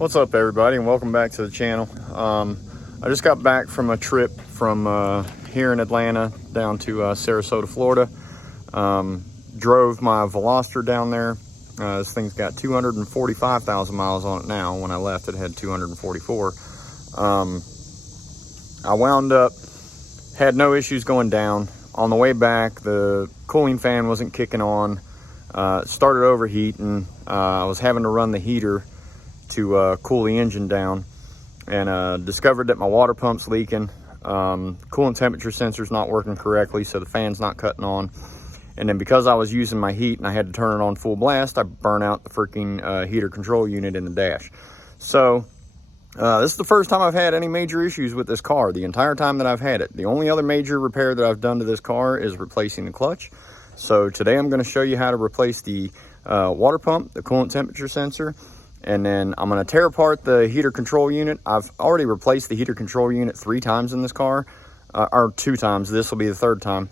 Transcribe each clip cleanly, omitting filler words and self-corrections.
What's up, everybody, and welcome back to the channel. I just got back from a trip from here in Atlanta down to Sarasota, Florida. Drove my Veloster down there. This thing's got 245,000 miles on it now. When I left, it had 244. I wound up, had no issues going down. On the way back, the cooling fan wasn't kicking on. It started overheating. I was having to run the heater to cool the engine down, and discovered that my water pump's leaking. Coolant temperature sensor's not working correctly, so the fan's not cutting on. And then because I was using my heat and I had to turn it on full blast, I burnt out the freaking heater control unit in the dash. So this is the first time I've had any major issues with this car the entire time that I've had it. The only other major repair that I've done to this car is replacing the clutch. So today I'm going to show you how to replace the water pump, the coolant temperature sensor, and then I'm going to tear apart the heater control unit. I've already replaced the heater control unit 3 times in this car, or 2 times. This will be the 3rd time.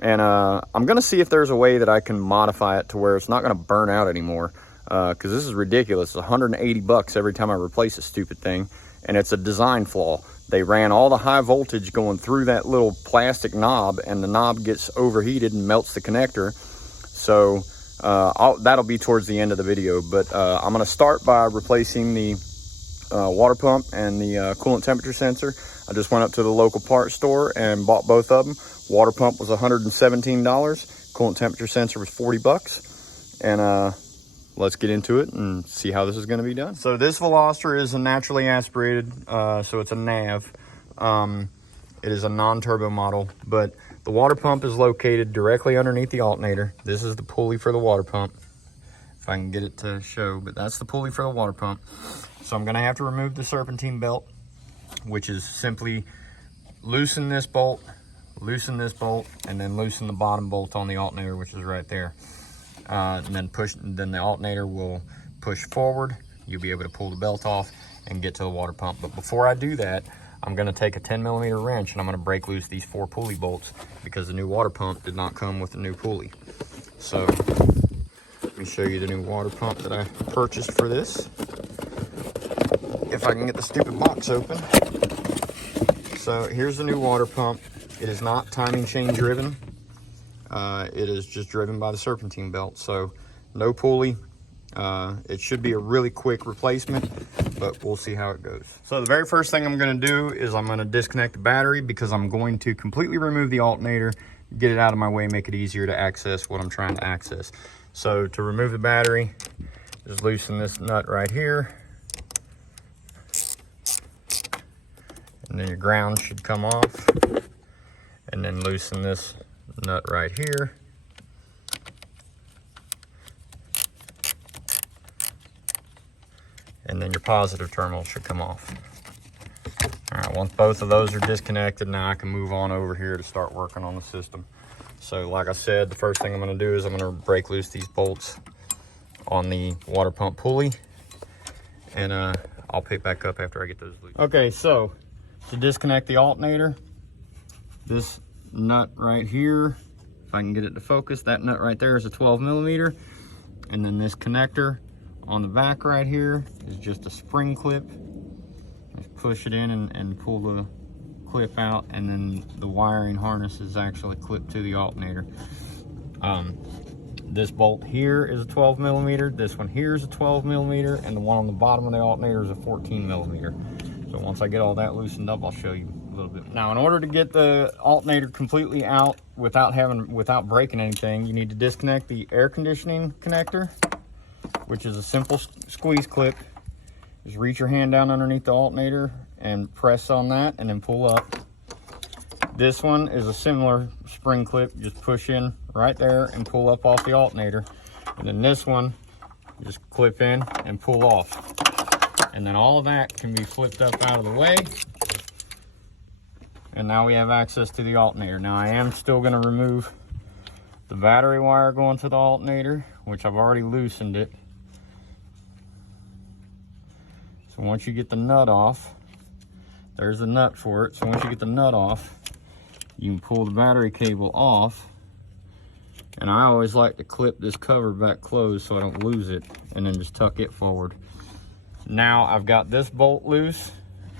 And I'm going to see if there's a way that I can modify it to where it's not going to burn out anymore, because this is ridiculous. It's 180 bucks every time I replace a stupid thing, and it's a design flaw. They ran all the high voltage going through that little plastic knob, and the knob gets overheated and melts the connector. So that'll be towards the end of the video, but I'm going to start by replacing the water pump and the coolant temperature sensor. I just went up to the local parts store and bought both of them. Water pump was $117. Coolant temperature sensor was 40 bucks. And let's get into it and see how this is going to be done. So this Veloster is a naturally aspirated, so it's a NAV. It is a non-turbo model, but the water pump is located directly underneath the alternator. This is the pulley for the water pump, if I can get it to show, but that's the pulley for the water pump. So I'm gonna have to remove the serpentine belt, which is simply loosen this bolt, and then loosen the bottom bolt on the alternator, which is right there. And then the alternator will push forward. You'll be able to pull the belt off and get to the water pump. But before I do that, I'm going to take a 10mm wrench and I'm going to break loose these 4 pulley bolts, because the new water pump did not come with a new pulley. So let me show you the new water pump that I purchased for this, if I can get the stupid box open. So here's the new water pump. It is not timing chain driven. It is just driven by the serpentine belt, so no pulley. It should be a really quick replacement, but we'll see how it goes. So the very first thing I'm going to do is I'm going to disconnect the battery, because I'm going to completely remove the alternator, get it out of my way, make it easier to access what I'm trying to access. So to remove the battery, just loosen this nut right here, and then your ground should come off, and then loosen this nut right here. And then your positive terminal should come off. All right, once both of those are disconnected, now I can move on over here to start working on the system. So like I said, the first thing I'm going to do is I'm going to break loose these bolts on the water pump pulley, and I'll pick back up after I get those loose. Okay, so to disconnect the alternator, this nut right here, if I can get it to focus, that nut right there is a 12mm, and then this connector on the back right here is just a spring clip. Just push it in and pull the clip out, and then the wiring harness is actually clipped to the alternator. This bolt here is a 12mm, this one here is a 12mm, and the one on the bottom of the alternator is a 14mm. So once I get all that loosened up, I'll show you a little bit. Now, in order to get the alternator completely out without breaking anything, you need to disconnect the air conditioning connector, which is a simple squeeze clip. Just reach your hand down underneath the alternator and press on that, and then pull up. This one is a similar spring clip. Just push in right there and pull up off the alternator. And then this one, just clip in and pull off. And then all of that can be flipped up out of the way. And now we have access to the alternator. Now I am still going to remove the battery wire going to the alternator, which I've already loosened it. So once you get the nut off, there's the nut for it. So once you get the nut off, you can pull the battery cable off. And I always like to clip this cover back closed so I don't lose it, and then just tuck it forward. Now I've got this bolt loose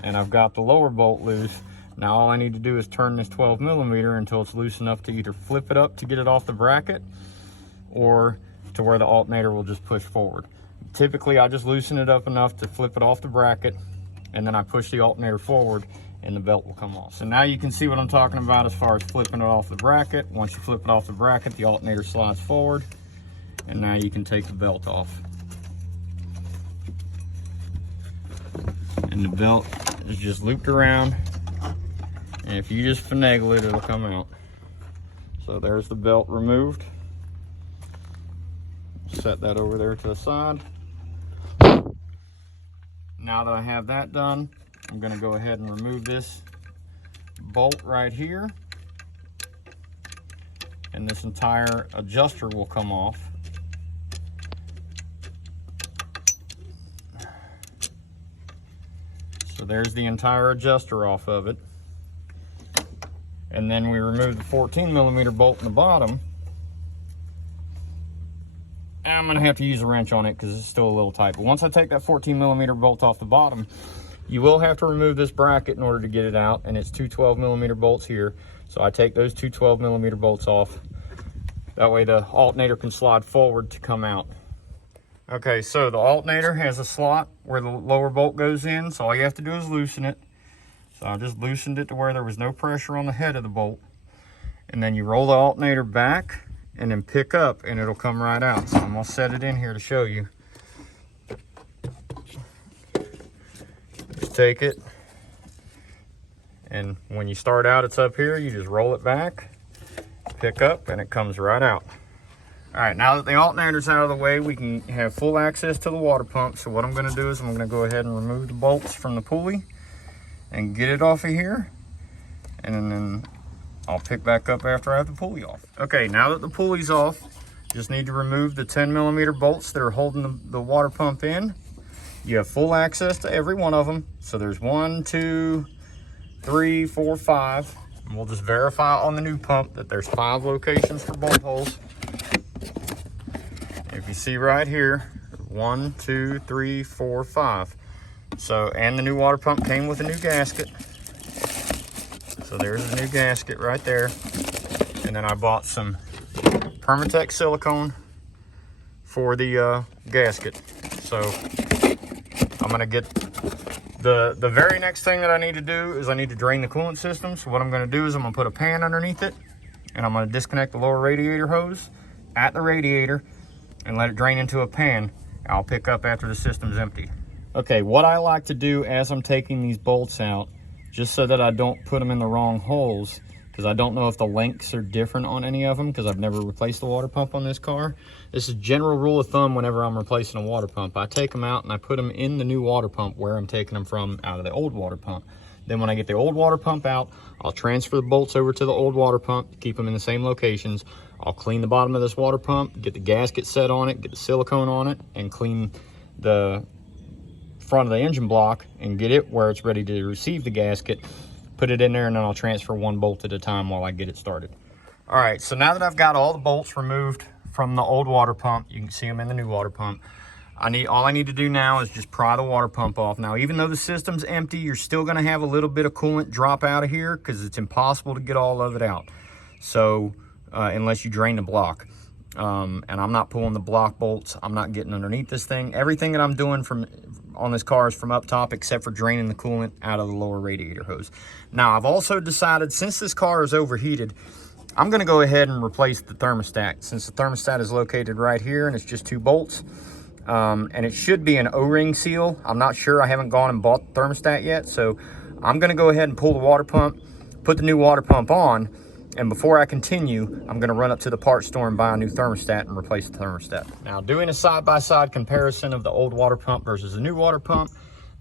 and I've got the lower bolt loose. Now all I need to do is turn this 12 millimeter until it's loose enough to either flip it up to get it off the bracket or to where the alternator will just push forward. Typically I just loosen it up enough to flip it off the bracket, and then I push the alternator forward and the belt will come off. So now you can see what I'm talking about as far as flipping it off the bracket. Once you flip it off the bracket, the alternator slides forward, and now you can take the belt off. And the belt is just looped around, and if you just finagle it, it'll come out. So there's the belt removed. Set that over there to the side. Now that I have that done, I'm going to go ahead and remove this bolt right here, and this entire adjuster will come off. So there's the entire adjuster off of it. And then we remove the 14 millimeter bolt in the bottom. I'm gonna have to use a wrench on it because it's still a little tight. But once I take that 14 millimeter bolt off the bottom, you will have to remove this bracket in order to get it out, and it's two 12 millimeter bolts here. So I take those two 12 millimeter bolts off. That way the alternator can slide forward to come out. Okay, so the alternator has a slot where the lower bolt goes in, so all you have to do is loosen it. So I just loosened it to where there was no pressure on the head of the bolt. And then you roll the alternator back and then pick up, and it'll come right out. So I'm gonna set it in here to show you. Just take it, and when you start out, it's up here. You just roll it back, pick up, and it comes right out. All right, now that the alternator's out of the way, we can have full access to the water pump. So what I'm gonna do is I'm gonna go ahead and remove the bolts from the pulley and get it off of here, and then I'll pick back up after I have the pulley off. Okay, now that the pulley's off, just need to remove the 10 millimeter bolts that are holding the water pump in. You have full access to every one of them. So there's 1, 2, 3, 4, 5. And we'll just verify on the new pump that there's 5 locations for bolt holes. If you see right here, 1, 2, 3, 4, 5. So, and the new water pump came with a new gasket. So there's the new gasket right there. And then I bought some Permatex silicone for the gasket. So I'm gonna get the very next thing that I need to do is I need to drain the coolant system. So what I'm gonna do is I'm gonna put a pan underneath it, and I'm gonna disconnect the lower radiator hose at the radiator and let it drain into a pan. I'll pick up after the system's empty. Okay, what I like to do as I'm taking these bolts out, just so that I don't put them in the wrong holes, because I don't know if the lengths are different on any of them, because I've never replaced the water pump on this car. This is general rule of thumb whenever I'm replacing a water pump. I take them out and I put them in the new water pump where I'm taking them from out of the old water pump. Then when I get the old water pump out, I'll transfer the bolts over to the old water pump, keep them in the same locations. I'll clean the bottom of this water pump, get the gasket set on it, get the silicone on it, and clean the front of the engine block and get it where it's ready to receive the gasket, put it in there, and then I'll transfer one bolt at a time while I get it started. All right, so now that I've got all the bolts removed from the old water pump, you can see them in the new water pump. All I need to do now is just pry the water pump off. Now, even though the system's empty, you're still gonna have a little bit of coolant drop out of here because it's impossible to get all of it out. So, unless you drain the block. And I'm not pulling the block bolts. I'm not getting underneath this thing. Everything that I'm doing on this car is from up top, except for draining the coolant out of the lower radiator hose. Now, I've also decided, since this car is overheated, I'm gonna go ahead and replace the thermostat. Since the thermostat is located right here and it's just 2 bolts, and it should be an O-ring seal. I'm not sure, I haven't gone and bought the thermostat yet. So I'm gonna go ahead and pull the water pump, put the new water pump on, and before I continue, I'm gonna run up to the parts store and buy a new thermostat and replace the thermostat. Now, doing a side-by-side comparison of the old water pump versus the new water pump,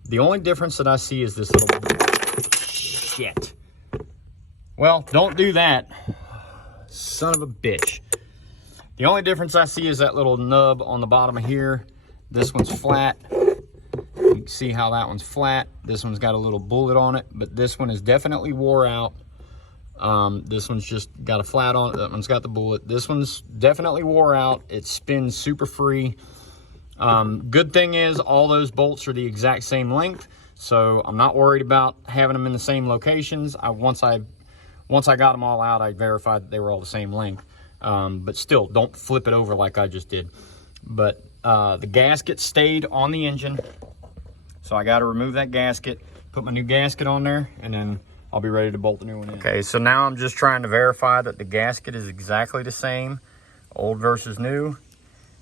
the only difference that I see is this little shit. Well, don't do that, son of a bitch. The only difference I see is that little nub on the bottom of here. This one's flat. You can see how that one's flat. This one's got a little bullet on it, but this one is definitely wore out. This one's just got a flat on it. That one's got the bullet. This one's definitely wore out. It spins super free. Good thing is all those bolts are the exact same length, so I'm not worried about having them in the same locations. Once I got them all out, I verified that they were all the same length. But still, don't flip it over like I just did. But the gasket stayed on the engine, so I got to remove that gasket, put my new gasket on there, and then I'll be ready to bolt the new one in. Okay, so now I'm just trying to verify that the gasket is exactly the same, old versus new,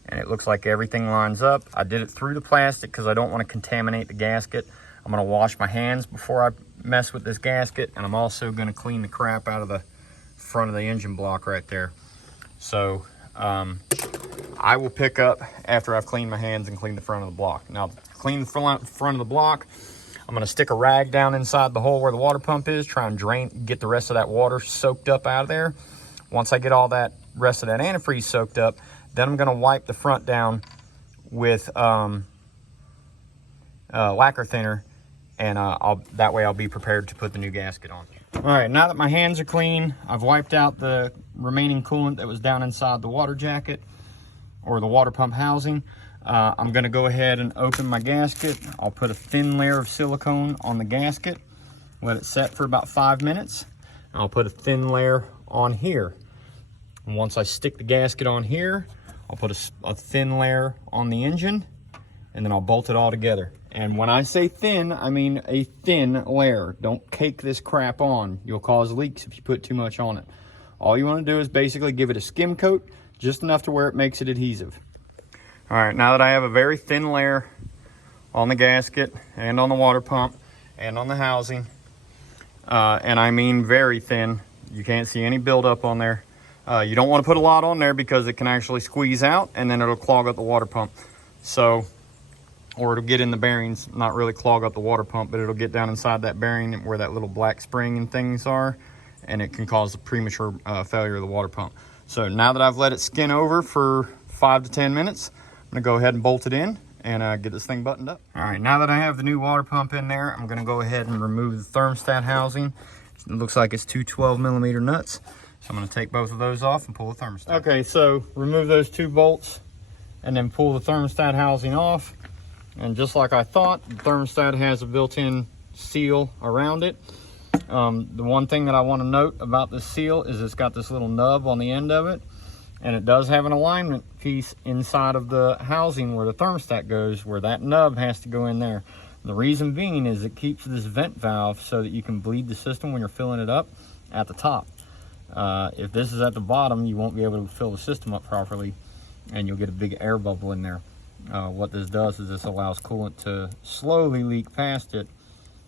and it looks like everything lines up. I did it through the plastic because I don't want to contaminate the gasket. I'm going to wash my hands before I mess with this gasket, and I'm also going to clean the crap out of the front of the engine block right there. So I will pick up after I've cleaned my hands and cleaned the front of the block. Now, to clean the front of the block, I'm going to stick a rag down inside the hole where the water pump is, try and get the rest of that water soaked up out of there. Once I get all that rest of that antifreeze soaked up, then I'm going to wipe the front down with lacquer thinner, and that way I'll be prepared to put the new gasket on. All right, now that my hands are clean, I've wiped out the remaining coolant that was down inside the water jacket or the water pump housing. I'm going to go ahead and open my gasket. I'll put a thin layer of silicone on the gasket, let it set for about 5 minutes. I'll put a thin layer on here. And once I stick the gasket on here, I'll put a thin layer on the engine, and then I'll bolt it all together. And when I say thin, I mean a thin layer. Don't cake this crap on. You'll cause leaks if you put too much on it. All you want to do is basically give it a skim coat, just enough to where it makes it adhesive. All right, now that I have a very thin layer on the gasket and on the water pump and on the housing, and I mean very thin, you can't see any buildup on there. You don't want to put a lot on there because it can actually squeeze out and then it'll clog up the water pump. So, or it'll get in the bearings, not really clog up the water pump, but it'll get down inside that bearing where that little black spring and things are, and it can cause the premature failure of the water pump. So now that I've let it skin over for 5 to 10 minutes, I'm gonna go ahead and bolt it in and get this thing buttoned up. All right, now that I have the new water pump in there, I'm gonna go ahead and remove the thermostat housing. It looks like it's two 12mm nuts. So I'm gonna take both of those off and pull the thermostat. Okay, so remove those 2 bolts and then pull the thermostat housing off. And just like I thought, the thermostat has a built-in seal around it. The one thing that I want to note about this seal is it's got this little nub on the end of it, and it does have an alignment piece inside of the housing where the thermostat goes, where that nub has to go in there. The reason being is it keeps this vent valve so that you can bleed the system when you're filling it up at the top. If this is at the bottom, you won't be able to fill the system up properly, and you'll get a big air bubble in there. What this does is this allows coolant to slowly leak past it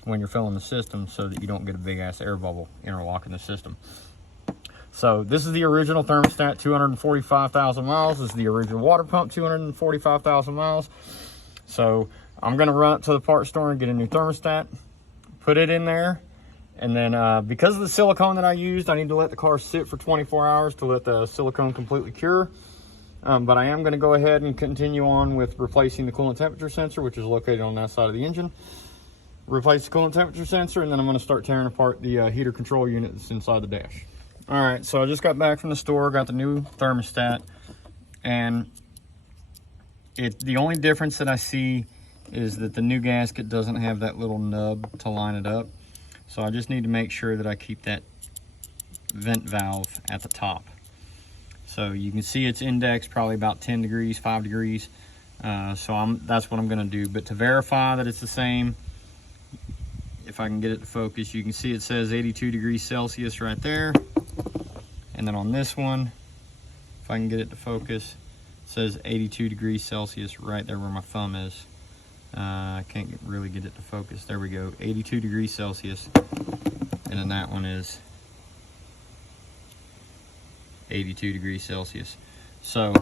when you're filling the system so that you don't get a big ass air bubble interlocking the system. So this is the original thermostat, 245,000 miles. This is the original water pump, 245,000 miles. So I'm gonna run up to the parts store and get a new thermostat, put it in there, and then because of the silicone that I used, I need to let the car sit for 24 hours to let the silicone completely cure. But I am going to go ahead and continue on with replacing the coolant temperature sensor, which is located on that side of the engine. Replace the coolant temperature sensor, and then I'm going to start tearing apart the heater control unit that's inside the dash. All right, so I just got back from the store, got the new thermostat, and the only difference that I see is that the new gasket doesn't have that little nub to line it up. So I just need to make sure that I keep that vent valve at the top. So you can see it's indexed probably about 10 degrees, 5 degrees. That's what I'm gonna do. But to verify that it's the same, if I can get it to focus, you can see it says 82 degrees Celsius right there. And then on this one, if I can get it to focus, it says 82 degrees Celsius right there where my thumb is. I can't really get it to focus. There we go, 82 degrees Celsius. And then that one is 82 degrees Celsius. So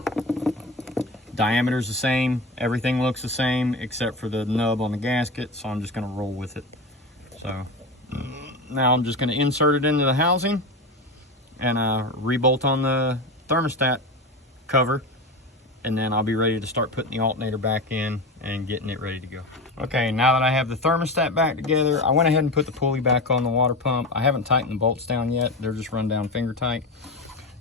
diameter is the same, everything looks the same except for the nub on the gasket, so I'm just going to roll with it. So now I'm just going to insert it into the housing and rebolt on the thermostat cover, and then I'll be ready to start putting the alternator back in and getting it ready to go. Okay, now that I have the thermostat back together, I went ahead and put the pulley back on the water pump. I haven't tightened the bolts down yet, they're just run down finger tight.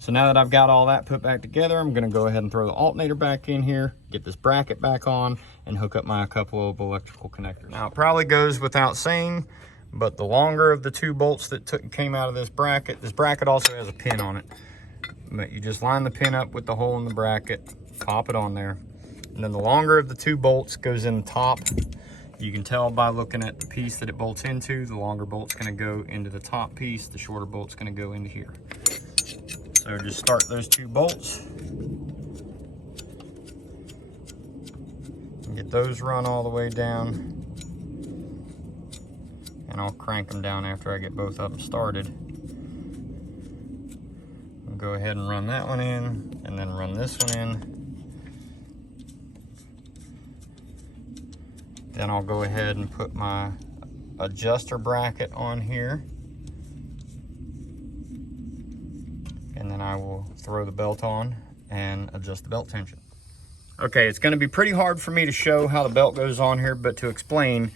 So now that I've got all that put back together, I'm gonna go ahead and throw the alternator back in here, get this bracket back on, and hook up my couple of electrical connectors. Now it probably goes without saying, but the longer of the 2 bolts that came out of this bracket also has a pin on it. But you just line the pin up with the hole in the bracket, pop it on there, and then the longer of the 2 bolts goes in the top. You can tell by looking at the piece that it bolts into, the longer bolt's gonna go into the top piece, the shorter bolt's gonna go into here. So just start those 2 bolts and get those run all the way down. And I'll crank them down after I get both of them started. I'll go ahead and run that one in, and then run this one in. Then I'll go ahead and put my adjuster bracket on here. And then I will throw the belt on and adjust the belt tension. Okay, it's gonna be pretty hard for me to show how the belt goes on here, but to explain,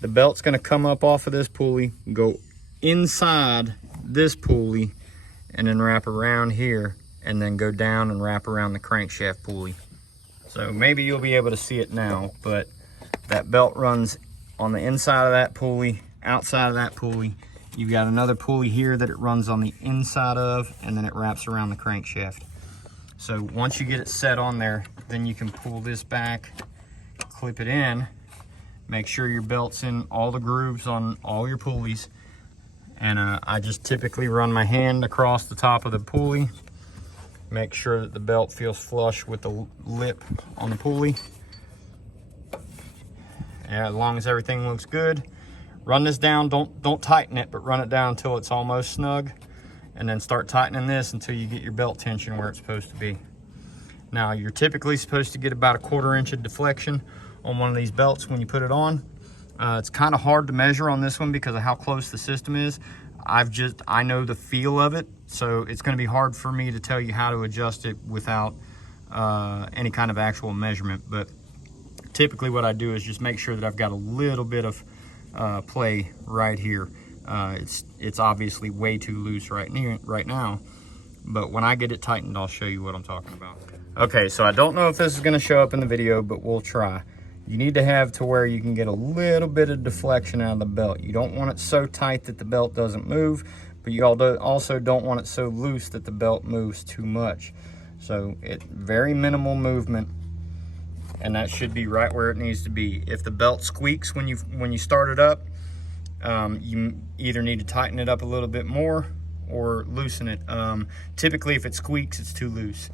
the belt's gonna come up off of this pulley, go inside this pulley, and then wrap around here, and then go down and wrap around the crankshaft pulley. So maybe you'll be able to see it now, but that belt runs on the inside of that pulley, outside of that pulley. You've got another pulley here that it runs on the inside of, and then it wraps around the crankshaft. So once you get it set on there, then you can pull this back, clip it in, make sure your belt's in all the grooves on all your pulleys. And I just typically run my hand across the top of the pulley, make sure that the belt feels flush with the lip on the pulley. And as long as everything looks good, run this down, don't tighten it, but run it down until it's almost snug, and then start tightening this until you get your belt tension where it's supposed to be. Now, you're typically supposed to get about a 1/4 inch of deflection on one of these belts when you put it on. It's kind of hard to measure on this one because of how close the system is. I know the feel of it, so it's gonna be hard for me to tell you how to adjust it without any kind of actual measurement. But typically what I do is just make sure that I've got a little bit of play right here. It's obviously way too loose right now, but when I get it tightened, I'll show you what I'm talking about. Okay, so I don't know if this is gonna show up in the video, but we'll try. You need to have to where you can get a little bit of deflection out of the belt. You don't want it so tight that the belt doesn't move, but you also don't want it so loose that the belt moves too much. So very minimal movement, and that should be right where it needs to be. If the belt squeaks when you start it up, you either need to tighten it up a little bit more or loosen it. Typically, if it squeaks, it's too loose.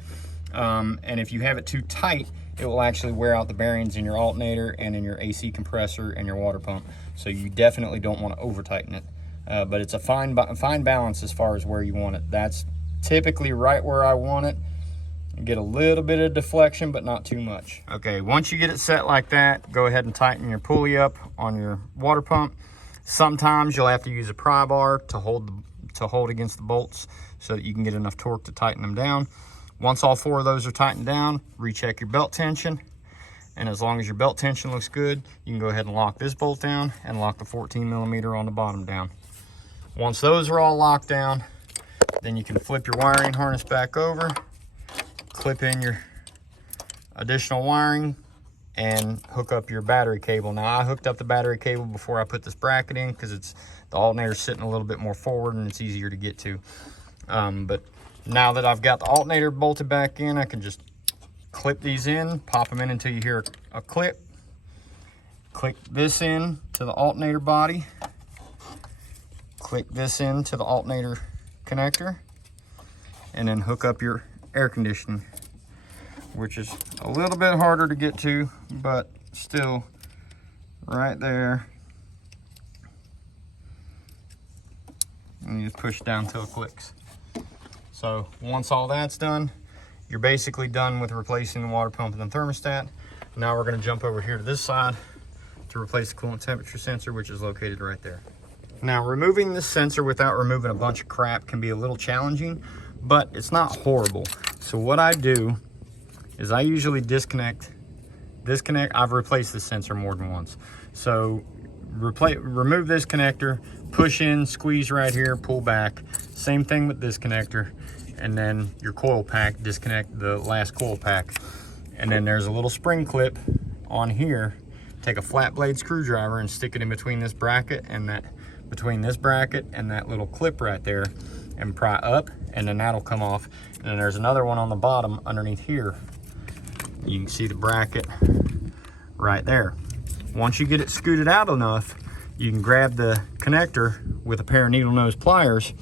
And if you have it too tight, it will actually wear out the bearings in your alternator and in your AC compressor and your water pump. So you definitely don't want to over tighten it. But it's a fine balance as far as where you want it. That's typically right where I want it. Get a little bit of deflection, but not too much. Okay, once you get it set like that, go ahead and tighten your pulley up on your water pump. Sometimes you'll have to use a pry bar to hold against the bolts so that you can get enough torque to tighten them down. Once all 4 of those are tightened down, recheck your belt tension. And as long as your belt tension looks good, you can go ahead and lock this bolt down and lock the 14mm on the bottom down. Once those are all locked down, then you can flip your wiring harness back over, clip in your additional wiring, and hook up your battery cable. Now, I hooked up the battery cable before I put this bracket in because the alternator's sitting a little bit more forward and it's easier to get to. But now that I've got the alternator bolted back in, I can just clip these in, pop them in until you hear a clip. Click this in to the alternator body. Click this in to the alternator connector, and then hook up your air conditioning, which is a little bit harder to get to, but still right there. And you just push down till it clicks. So once all that's done, you're basically done with replacing the water pump and the thermostat. Now we're going to jump over here to this side to replace the coolant temperature sensor, which is located right there. Now, removing this sensor without removing a bunch of crap can be a little challenging, but it's not horrible. So what I do is I usually disconnect. I've replaced this sensor more than once. So remove this connector, push in, squeeze right here, pull back. Same thing with this connector. and then your coil pack, disconnect the last coil pack. And then there's a little spring clip on here. Take a flat blade screwdriver and stick it in between this bracket and that, little clip right there, and pry up, and then that'll come off. And then there's another one on the bottom underneath here. You can see the bracket right there. Once you get it scooted out enough, you can grab the connector with a pair of needle nose pliers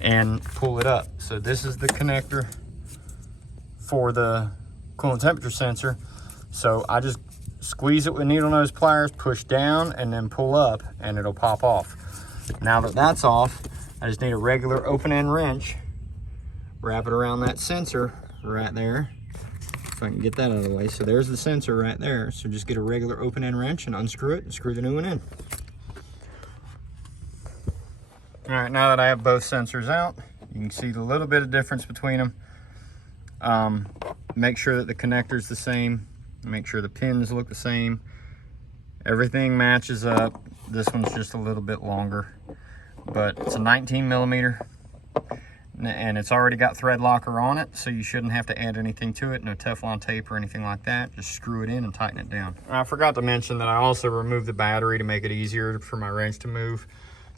and pull it up. So this is the connector for the coolant temperature sensor. So I just squeeze it with needle nose pliers, push down, and then pull up, and it'll pop off. Now that that's off, I just need a regular open end wrench, wrap it around that sensor right there. If I can get that out of the way. So there's the sensor right there. So just get a regular open end wrench and unscrew it and screw the new one in. All right, now that I have both sensors out, you can see the little bit of difference between them. Make sure that the connector's the same. Make sure the pins look the same. Everything matches up. This one's just a little bit longer, but it's a 19 millimeter, and it's already got thread locker on it, so you shouldn't have to add anything to it. No Teflon tape or anything like that. Just screw it in and tighten it down. I forgot to mention that I also removed the battery to make it easier for my wrench to move.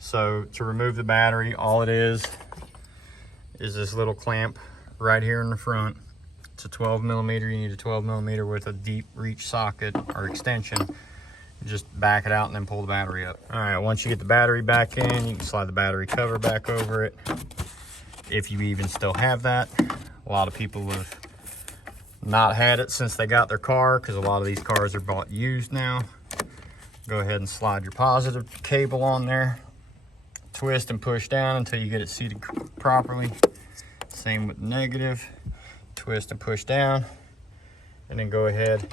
So to remove the battery, all it is this little clamp right here in the front. It's a 12 millimeter. You need a 12 millimeter with a deep reach socket or extension. You just back it out and then pull the battery up. All right, once you get the battery back in, you can slide the battery cover back over it, if you even still have that. A lot of people have not had it since they got their car, because a lot of these cars are bought used now. Go ahead and slide your positive cable on there. Twist and push down until you get it seated properly. Same with negative. Twist and push down, and then go ahead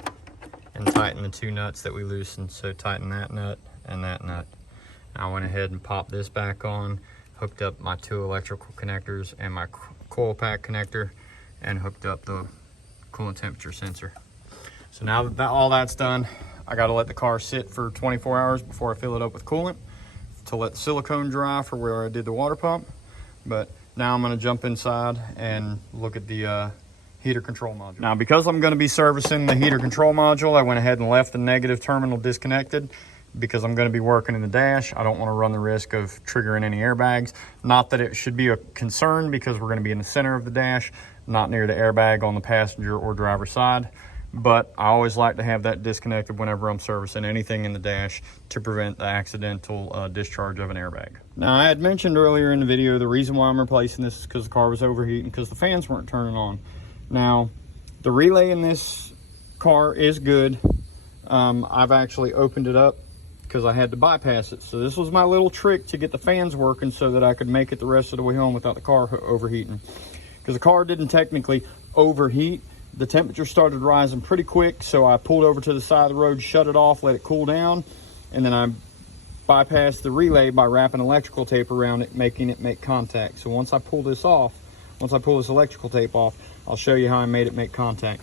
and tighten the two nuts that we loosened. So tighten that nut and that nut. I went ahead and popped this back on, hooked up my two electrical connectors and my coil pack connector, and hooked up the coolant temperature sensor. So now that all that's done, I got to let the car sit for 24 hours before I fill it up with coolant to let the silicone dry for where I did the water pump. But now I'm going to jump inside and look at the heater control module. Now, because I'm going to be servicing the heater control module, I went ahead and left the negative terminal disconnected, because I'm going to be working in the dash. I don't want to run the risk of triggering any airbags. Not that it should be a concern, because we're going to be in the center of the dash, not near the airbag on the passenger or driver side. But I always like to have that disconnected whenever I'm servicing anything in the dash to prevent the accidental discharge of an airbag. Now, I had mentioned earlier in the video the reason why I'm replacing this is because the car was overheating, because the fans weren't turning on. Now, the relay in this car is good. I've actually opened it up because I had to bypass it. So this was my little trick to get the fans working so that I could make it the rest of the way home without the car overheating. Because the car didn't technically overheat. The temperature started rising pretty quick, so I pulled over to the side of the road, shut it off, let it cool down, and then I bypassed the relay by wrapping electrical tape around it, making it make contact. So once I pull this electrical tape off, I'll show you how I made it make contact.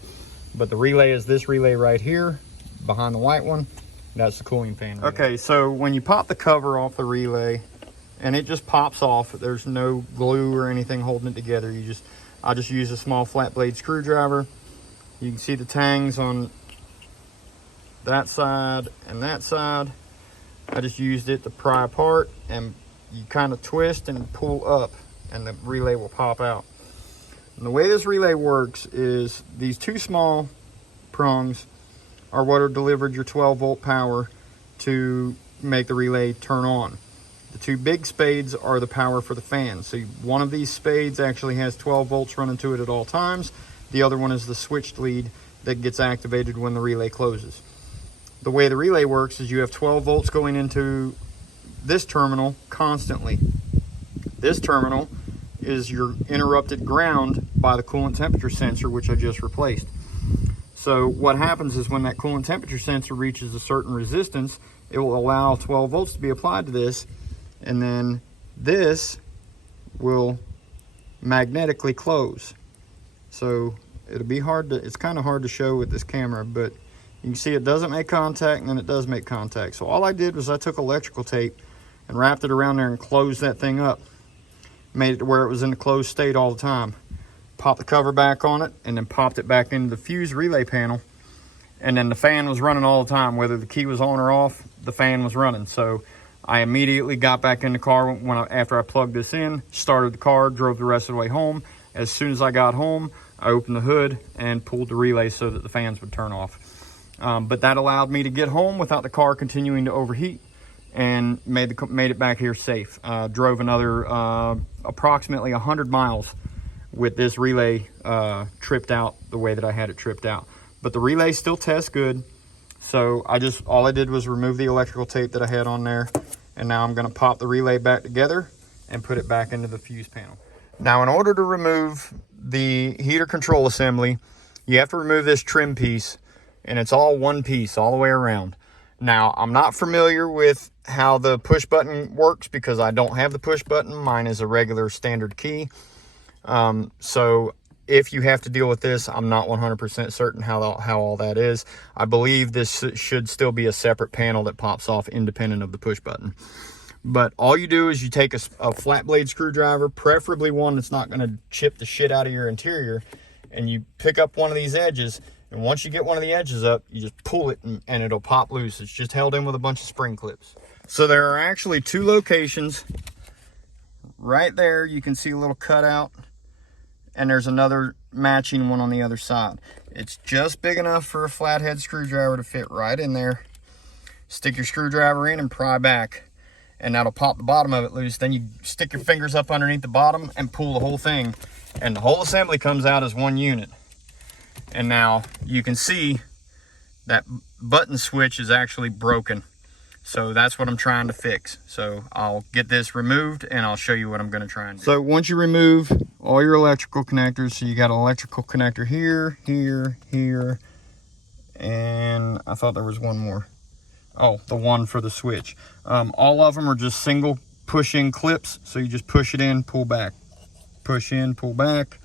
But the relay is this relay right here, behind the white one. That's the cooling fan relay. Okay, so when you pop the cover off the relay, and it just pops off, there's no glue or anything holding it together. I just use a small flat blade screwdriver. You can see the tangs on that side and that side. I just used it to pry apart, and you kind of twist and pull up, and the relay will pop out. And the way this relay works is these two small prongs are what are delivered your 12 volt power to make the relay turn on. The two big spades are the power for the fan. So one of these spades actually has 12 volts running to it at all times. The other one is the switched lead that gets activated when the relay closes. The way the relay works is you have 12 volts going into this terminal constantly. This terminal is your interrupted ground by the coolant temperature sensor, which I just replaced. So what happens is when that coolant temperature sensor reaches a certain resistance, it will allow 12 volts to be applied to this, and then this will magnetically close. So it'll be it's kind of hard to show with this camera, but you can see it doesn't make contact, and then it does make contact. So all I did was I took electrical tape and wrapped it around there and closed that thing up. made it to where it was in a closed state all the time. Popped the cover back on it, and then popped it back into the fuse relay panel. And then the fan was running all the time. Whether the key was on or off, the fan was running. So I immediately got back in the car after I plugged this in, started the car, drove the rest of the way home. As soon as I got home, I opened the hood and pulled the relay so that the fans would turn off. But that allowed me to get home without the car continuing to overheat, and made it back here safe. Drove another approximately 100 miles with this relay tripped out the way that I had it tripped out. But the relay still tests good. So all I did was remove the electrical tape that I had on there, and now I'm gonna pop the relay back together and put it back into the fuse panel. Now, in order to remove the heater control assembly, you have to remove this trim piece, and it's all one piece all the way around. Now, I'm not familiar with how the push button works because I don't have the push button. Mine is a regular standard key. So if you have to deal with this, I'm not 100% certain how all that is. I believe this should still be a separate panel that pops off independent of the push button. But all you do is you take a flat blade screwdriver, preferably one that's not going to chip the shit out of your interior, and you pick up one of these edges, and once you get one of the edges up, you just pull it and it'll pop loose. It's just held in with a bunch of spring clips. So there are actually two locations. Right there, you can see a little cutout, and there's another matching one on the other side. It's just big enough for a flathead screwdriver to fit right in there. Stick your screwdriver in and pry back, and that'll pop the bottom of it loose. Then you stick your fingers up underneath the bottom and pull the whole thing, and the whole assembly comes out as one unit. And now you can see that button switch is actually broken. So that's what I'm trying to fix. So I'll get this removed and I'll show you what I'm going to try and do. So once you remove all your electrical connectors, so you got an electrical connector here, here, here, and I thought there was one more. Oh, the one for the switch. All of them are just single push-in clips. So you just push it in, pull back, push in, pull back,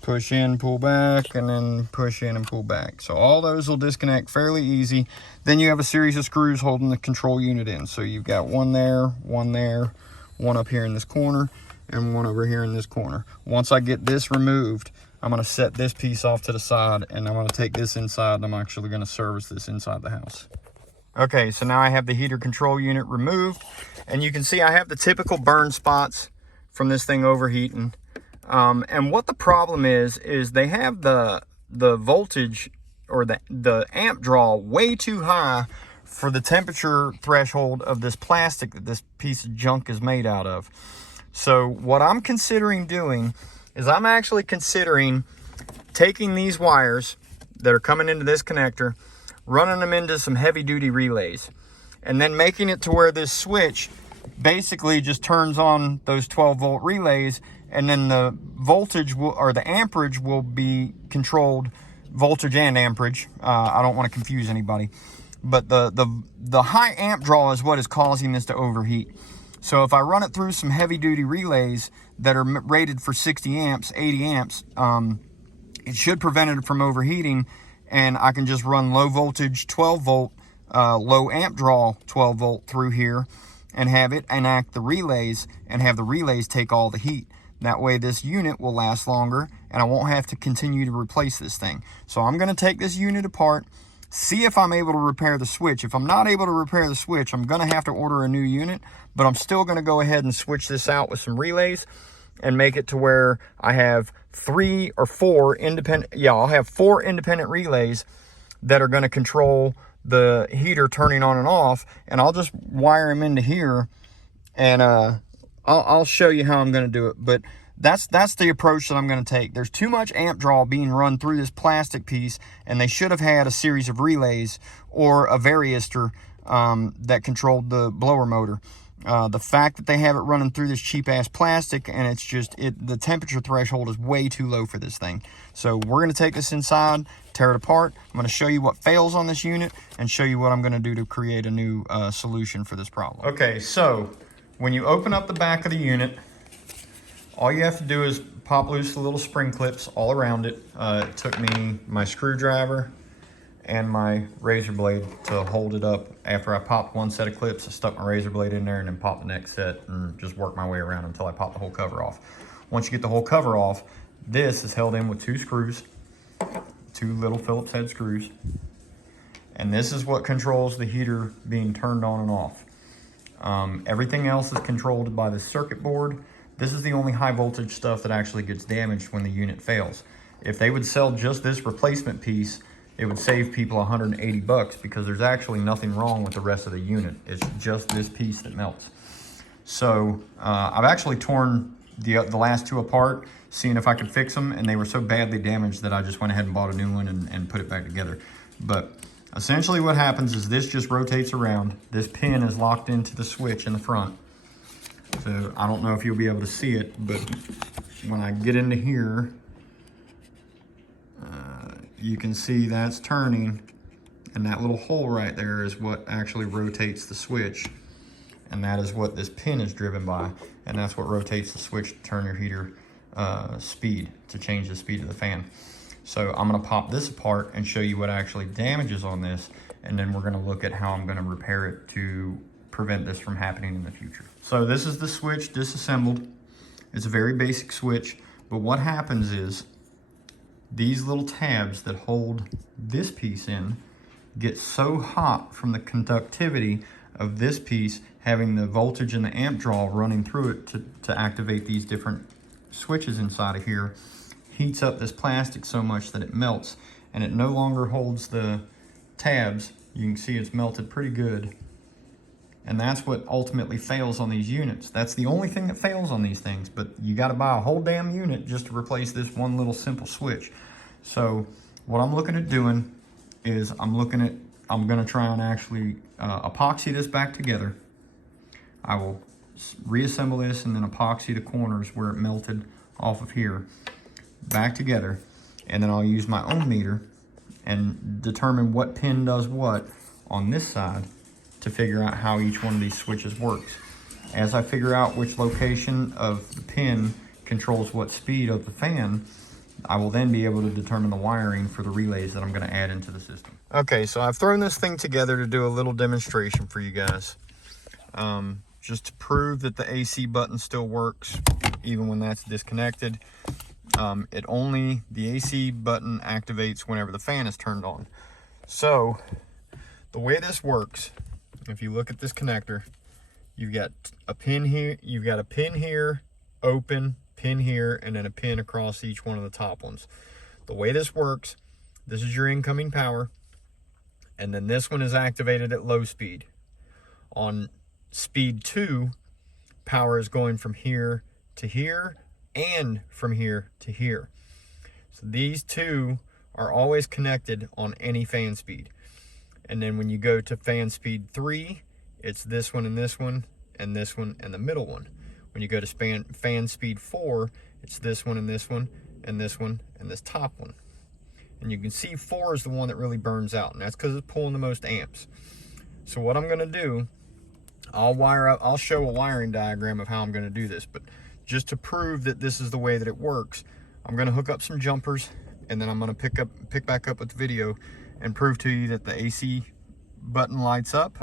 push in, pull back, and then push in and pull back. So all those will disconnect fairly easy. Then you have a series of screws holding the control unit in. So you've got one there, one up here in this corner, and one over here in this corner. Once I get this removed, I'm going to set this piece off to the side, and I'm going to take this inside, and I'm actually going to service this inside the house. Okay, so now I have the heater control unit removed, and you can see I have the typical burn spots from this thing overheating. And what the problem is they have the voltage or the amp draw way too high for the temperature threshold of this plastic that this piece of junk is made out of. So what I'm considering doing is I'm actually considering taking these wires that are coming into this connector, running them into some heavy duty relays, and then making it to where this switch basically just turns on those 12-volt relays, and then the voltage or the amperage will be controlled, voltage and amperage. I don't want to confuse anybody, but the high amp draw is what is causing this to overheat. So if I run it through some heavy duty relays that are rated for 60 amps, 80 amps, it should prevent it from overheating, and I can just run low voltage 12 volt, low amp draw 12 volt through here and have it enact the relays and have the relays take all the heat. That way this unit will last longer and I won't have to continue to replace this thing. So I'm going to take this unit apart, see if I'm able to repair the switch. If I'm not able to repair the switch, I'm going to have to order a new unit, but I'm still going to go ahead and switch this out with some relays and make it to where I have 3 or 4 independent, I'll have 4 independent relays that are going to control the heater turning on and off, and I'll just wire them into here, and I'll show you how I'm going to do it. But that's the approach that I'm going to take. There's too much amp draw being run through this plastic piece, and they should have had a series of relays or a varistor that controlled the blower motor. The fact that they have it running through this cheap ass plastic, and it's just the temperature threshold is way too low for this thing. So we're going to take this inside, tear it apart. I'm going to show you what fails on this unit and show you what I'm going to do to create a new solution for this problem. Okay, so when you open up the back of the unit, all you have to do is pop loose the little spring clips all around it. It took me my screwdriver, and my razor blade to hold it up. After I popped one set of clips, I stuck my razor blade in there and then popped the next set and just worked my way around until I popped the whole cover off. Once you get the whole cover off, this is held in with 2 screws, 2 little Phillips head screws. And this is what controls the heater being turned on and off. Everything else is controlled by the circuit board. This is the only high voltage stuff that actually gets damaged when the unit fails. If they would sell just this replacement piece, it would save people 180 bucks because there's actually nothing wrong with the rest of the unit. It's just this piece that melts. So I've actually torn the last 2 apart, seeing if I could fix them, and they were so badly damaged that I just went ahead and bought a new one and put it back together. But essentially what happens is this just rotates around. This pin is locked into the switch in the front. So I don't know if you'll be able to see it, but when I get into here, you can see that's turning, and that little hole right there is what actually rotates the switch. And that is what this pin is driven by. And that's what rotates the switch to turn your heater speed, to change the speed of the fan. So I'm gonna pop this apart and show you what actually damages on this, and then we're gonna look at how I'm gonna repair it to prevent this from happening in the future. So this is the switch disassembled. It's a very basic switch, but what happens is these little tabs that hold this piece in get so hot from the conductivity of this piece having the voltage and the amp draw running through it to activate these different switches inside of here, heats up this plastic so much that it melts, and it no longer holds the tabs. You can see it's melted pretty good. And that's what ultimately fails on these units. That's the only thing that fails on these things, but you gotta buy a whole damn unit just to replace this one little simple switch. So what I'm looking at doing is I'm gonna try and actually epoxy this back together. I will reassemble this and then epoxy the corners where it melted off of here back together. And then I'll use my own meter and determine what pin does what on this side to figure out how each one of these switches works. As I figure out which location of the pin controls what speed of the fan, I will then be able to determine the wiring for the relays that I'm gonna add into the system. Okay, so I've thrown this thing together to do a little demonstration for you guys. Just to prove that the AC button still works, even when that's disconnected. The AC button activates whenever the fan is turned on. So, the way this works, if you look at this connector, you've got a pin here, open, pin here, and then a pin across each one of the top ones. The way this works, this is your incoming power, and then this one is activated at low speed. On speed 2, power is going from here to here and from here to here. So these two are always connected on any fan speed. And then when you go to fan speed 3, it's this one and this one and this one and the middle one. When you go to fan speed 4, it's this one and this one and this one and this top one. And you can see 4 is the one that really burns out, and that's because it's pulling the most amps. So what I'm gonna do, I'll show a wiring diagram of how I'm gonna do this, but just to prove that this is the way that it works, I'm gonna hook up some jumpers, and then I'm gonna pick back up with the video and prove to you that the AC button lights up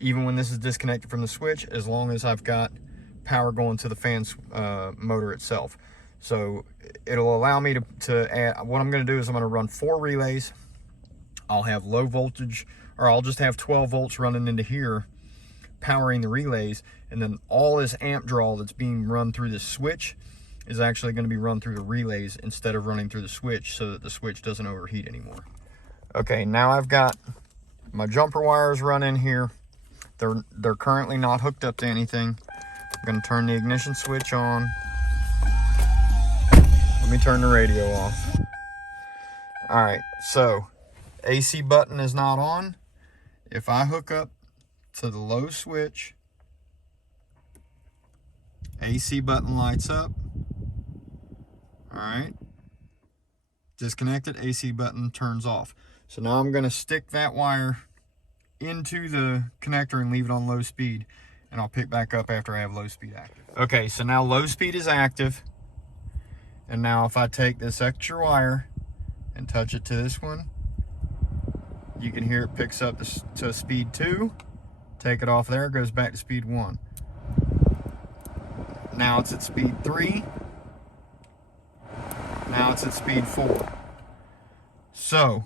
even when this is disconnected from the switch, as long as I've got power going to the fan's motor itself. So it'll allow me to add, what I'm gonna do is I'm gonna run 4 relays. I'll have low voltage, or I'll just have 12 volts running into here, powering the relays, and then all this amp draw that's being run through the switch is actually going to be run through the relays instead of running through the switch, so that the switch doesn't overheat anymore. Okay, now I've got my jumper wires run in here. They're currently not hooked up to anything. I'm going to turn the ignition switch on. Let me turn the radio off. All right, so AC button is not on. If I hook up to the low switch, AC button lights up. All right, disconnected, AC button turns off. So now I'm going to stick that wire into the connector and leave it on low speed, and I'll pick back up after I have low speed active. Okay, so now low speed is active, and now if I take this extra wire and touch it to this one, You can hear it picks up to speed 2. Take it off there, goes back to speed 1. Now it's at speed 3. Now it's at speed 4. So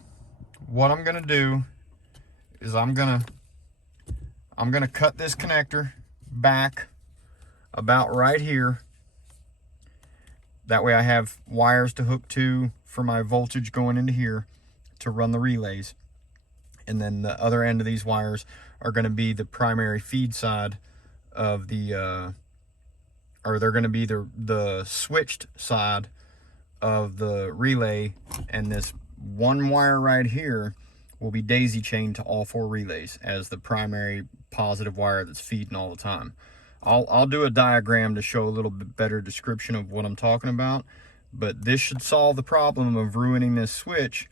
what I'm gonna do is I'm gonna cut this connector back about right here. That way I have wires to hook to for my voltage going into here to run the relays. And then the other end of these wires are going to be the primary feed side of the, or they're going to be the switched side of the relay. And this one wire right here will be daisy chained to all 4 relays as the primary positive wire that's feeding all the time. I'll do a diagram to show a little bit better description of what I'm talking about, but this should solve the problem of ruining this switch.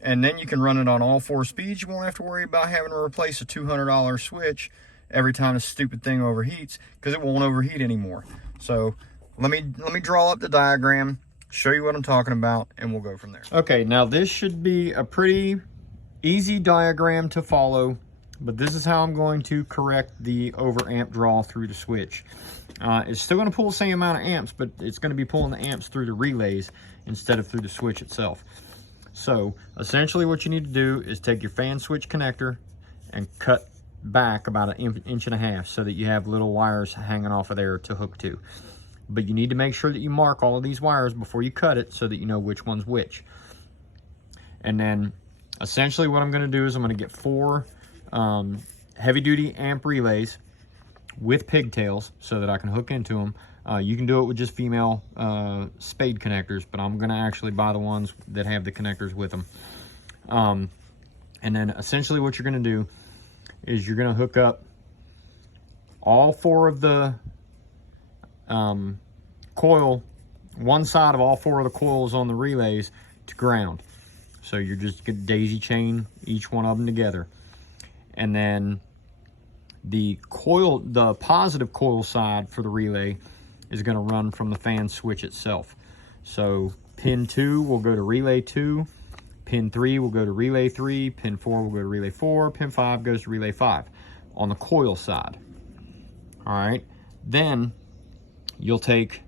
And then you can run it on all 4 speeds. You won't have to worry about having to replace a $200 switch every time this stupid thing overheats, because it won't overheat anymore. So let me draw up the diagram, show you what I'm talking about, and we'll go from there. Okay, now this should be a pretty easy diagram to follow, but this is how I'm going to correct the over amp draw through the switch. It's still going to pull the same amount of amps, but it's going to be pulling the amps through the relays instead of through the switch itself. So essentially what you need to do is take your fan switch connector and cut back about an inch and a half so that you have little wires hanging off of there to hook to. But you need to make sure that you mark all of these wires before you cut it so that you know which one's which. And then essentially what I'm going to do is I'm going to get 4 heavy duty amp relays with pigtails so that I can hook into them. You can do it with just female spade connectors, but I'm going to actually buy the ones that have the connectors with them. And then essentially what you're going to do is you're going to hook up all 4 of the coil, one side of all 4 of the coils on the relays to ground. So you're just going to daisy chain each one of them together. And then the positive coil side for the relay is going to run from the fan switch itself. So pin 2 will go to relay 2, pin 3 will go to relay 3, pin 4 will go to relay 4, pin 5 goes to relay 5 on the coil side. All right, then you'll take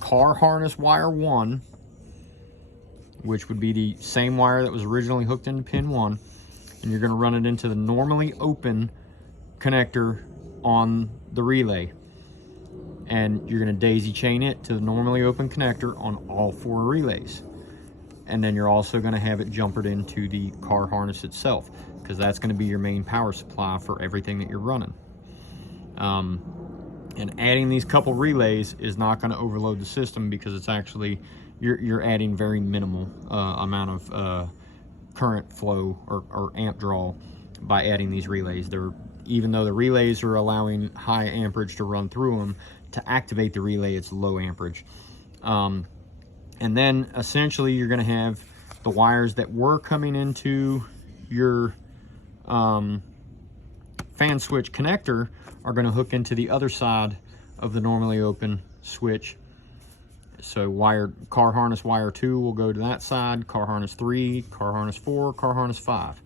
car harness wire 1, which would be the same wire that was originally hooked into pin 1, and you're going to run it into the normally open connector on the relay. And you're going to daisy chain it to the normally open connector on all 4 relays. And then you're also going to have it jumpered into the car harness itself, because that's going to be your main power supply for everything that you're running. And adding these couple relays is not going to overload the system, because it's actually, you're adding very minimal amount of current flow or amp draw by adding these relays. Even though the relays are allowing high amperage to run through them, to activate the relay it's low amperage. And then essentially you're going to have the wires that were coming into your fan switch connector are going to hook into the other side of the normally open switch. So car harness wire 2 will go to that side, car harness 3, car harness 4, car harness 5.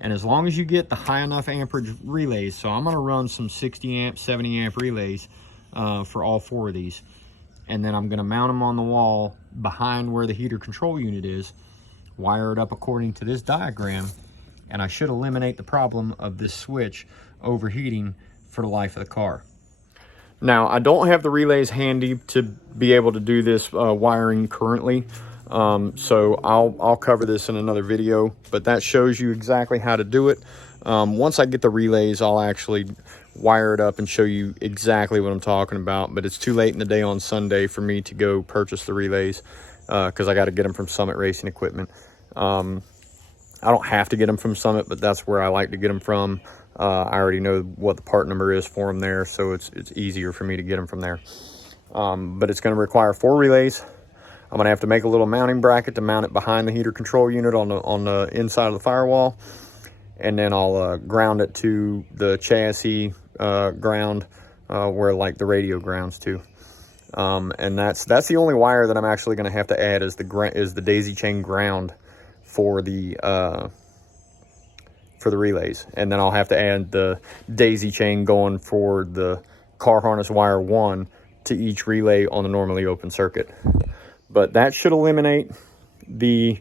And as long as you get the high enough amperage relays, so I'm going to run some 60 amp, 70 amp relays for all 4 of these. And then I'm going to mount them on the wall behind where the heater control unit is, wire it up according to this diagram, and I should eliminate the problem of this switch overheating for the life of the car. Now, I don't have the relays handy to be able to do this wiring currently, so I'll cover this in another video, but that shows you exactly how to do it. Once I get the relays, I'll actually wire it up and show you exactly what I'm talking about, but it's too late in the day on Sunday for me to go purchase the relays because I got to get them from Summit Racing Equipment. I don't have to get them from Summit, but that's where I like to get them from. I already know what the part number is for them there, so it's easier for me to get them from there. But it's going to require 4 relays. I'm going to have to make a little mounting bracket to mount it behind the heater control unit on the inside of the firewall. And then I'll ground it to the chassis ground where like the radio grounds to. And that's the only wire that I'm actually going to have to add is the daisy chain ground for the for the relays, and then I'll have to add the daisy chain going for the car harness wire 1 to each relay on the normally open circuit. But that should eliminate the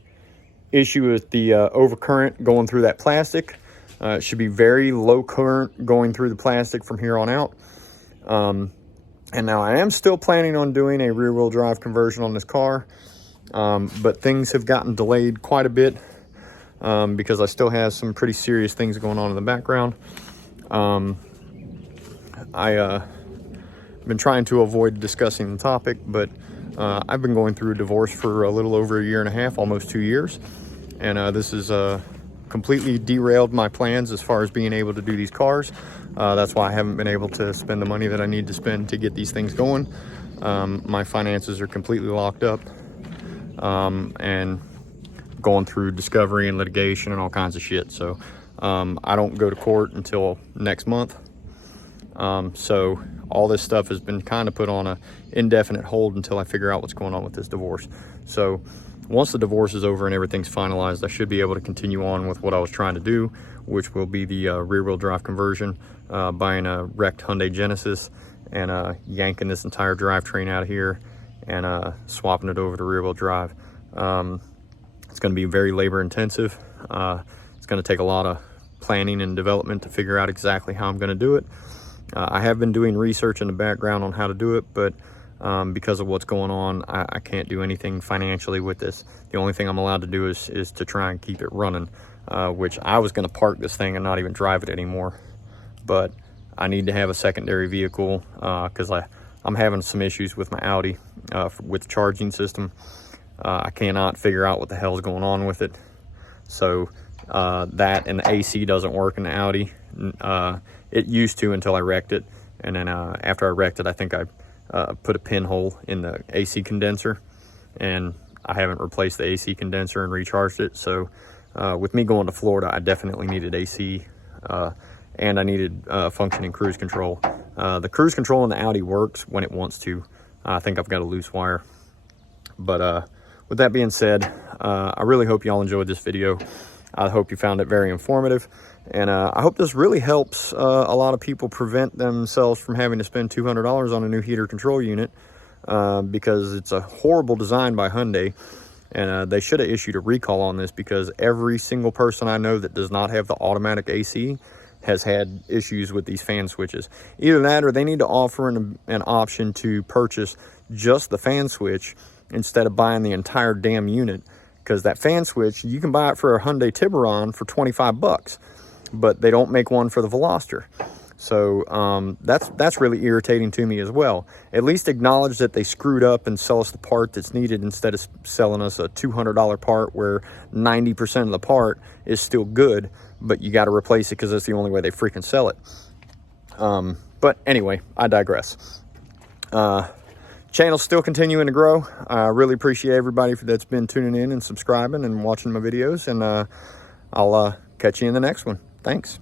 issue with the overcurrent going through that plastic. It should be very low current going through the plastic from here on out. And now I am still planning on doing a rear-wheel drive conversion on this car, but things have gotten delayed quite a bit because I still have some pretty serious things going on in the background. I've been trying to avoid discussing the topic, but I've been going through a divorce for a little over 1.5 years, almost 2 years, and this has completely derailed my plans as far as being able to do these cars. That's why I haven't been able to spend the money that I need to spend to get these things going. My finances are completely locked up, and going through discovery and litigation and all kinds of shit. So I don't go to court until next month. So all this stuff has been kind of put on a indefinite hold until I figure out what's going on with this divorce. So once the divorce is over and everything's finalized, I should be able to continue on with what I was trying to do, which will be the rear-wheel drive conversion, buying a wrecked Hyundai Genesis and yanking this entire drivetrain out of here and swapping it over to rear-wheel drive. It's going to be very labor intensive. It's going to take a lot of planning and development to figure out exactly how I'm going to do it. I have been doing research in the background on how to do it, but because of what's going on, I can't do anything financially with this. The only thing I'm allowed to do is to try and keep it running, which I was going to park this thing and not even drive it anymore. But I need to have a secondary vehicle because I'm having some issues with my Audi with the charging system. I cannot figure out what the hell's going on with it. So that and the AC doesn't work in the Audi. It used to until I wrecked it, and then after I wrecked it, I think I put a pinhole in the AC condenser, and I haven't replaced the AC condenser and recharged it. So with me going to Florida, I definitely needed AC, and I needed functioning cruise control. The cruise control in the Audi works when it wants to. I think I've got a loose wire. But with that being said, I really hope y'all enjoyed this video. I hope you found it very informative, and I hope this really helps a lot of people prevent themselves from having to spend $200 on a new heater control unit, because it's a horrible design by Hyundai, and they should have issued a recall on this, because every single person I know that does not have the automatic AC has had issues with these fan switches. Either that, or they need to offer an option to purchase just the fan switch instead of buying the entire damn unit. Because that fan switch, you can buy it for a Hyundai Tiburon for 25 bucks, but they don't make one for the Veloster. So that's really irritating to me as well. At least acknowledge that they screwed up and sell us the part that's needed instead of selling us a $200 part where 90% of the part is still good, but you got to replace it because that's the only way they freaking sell it. But anyway, I digress. Channel's still continuing to grow. I really appreciate everybody that's been tuning in and subscribing and watching my videos, and I'll catch you in the next one. Thanks.